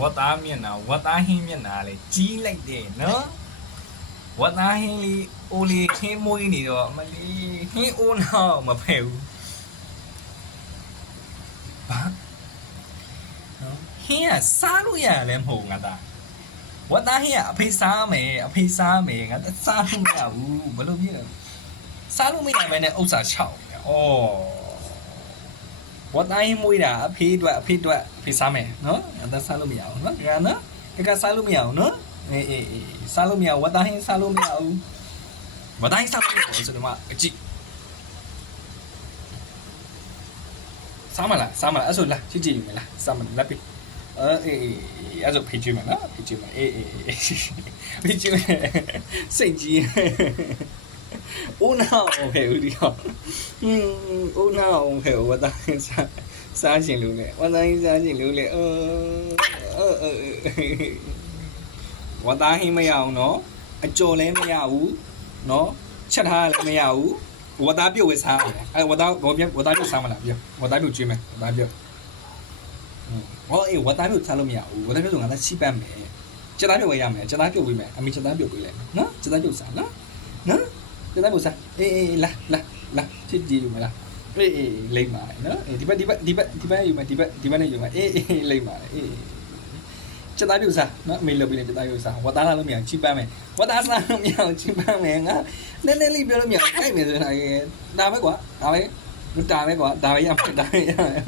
ဝတ်သားမျက်နှာဝတ်သားဟင်းမျက်နှာလေကြီးလိုက်တယ်နော်ဝတ်သားဟင်းလေးအိုးလေးခင်းမွေးနေတော့မလီဟင်းအိုးတော့မဖက်ဘူးဘာနော်ဟင်းကစားလို့ရလည်းမဟုတ်ငါသားဝတ်သားဟင်းကအဖေစားမယ်ငါစားလို့မရဘူးဘယ်လိုဖြစ်လဲစားလို့မရမယ်နဲ့ဥစ္စာချောက်ဩဝတ်သားဟင်းမွေးတာအဖေအတွက်အဖေစားမယ်နော်ငါသားစားလို့မရဘူးနော်ကနော်ကစားလို့မရဘူးနော်အေးစားလို့မရဝတ်သားဟင်းစားလို့မရဘူးဝတ်သားဟင်းစားလို့ဆိုတော့အကြည့်စားမလားအဲ့ဆိုလားကြည့်ယူမလားစားမလားလက်ပြီအေးအဲ့ဆိုဖေးကြည့်မလားဖေးကြည့်မအေးဖေးကြည့်စိတ်ကြီးဦးနာအောင်ဖေးဦးဒီဟောဦးနာအောင်ဖေးဝတ်သားဟင်းစားခြင်းလို့လေဝတ်သားဟင်းစားခြင်းလို့လေဝတ်သားဟင်းမရအောင်နော်အကျော်လည်းမရဘူးနော်ချက်ထားလည်းမရဘူးဝတ်သားပြုတ်ဝဲစားတယ်အဲဝတ်သားပြုတ်စားမလားပြောဝတ်သားပြုတ်ကျွေးမယ်ဝတ်သားပြုတ်ဟောအေးဝတ်သားပြုတ်စားလို့မရဘူးဝတ်သားပြုတ်ဆိုငါလည်းချိပန်းမယ်ချက်သားပြုတ်ဝဲရမယ်ချက်သားပြုတ်ပေးမယ်အမေချက်သားပြုတ်ပေးလိုက်နော်ချက်သားပြုတ်စားနော်ချက်သားပြုတ်စားအေးလာချစ်ကြည့်ယူမလားအေးလိမ့်ပါနော်ဒီဘက်ယူမယ်ဒီဘက်နဲ့ယူမယ်အေးလိမ့်ပါအေးချက်သားပြုတ်စားနော်အမေလုပ်ပြီးချက်သားပြုတ်စားဝတ်သားလာလို့မရချိပန်းမယ်ဝတ်သားစားလို့မရချိပန်းမယ်ငါနည်းလေးပြောလို့မရအဲ့မယ်ဆိုတာဒါပဲကွာဒါပဲရမယ်ဒါပဲရမယ်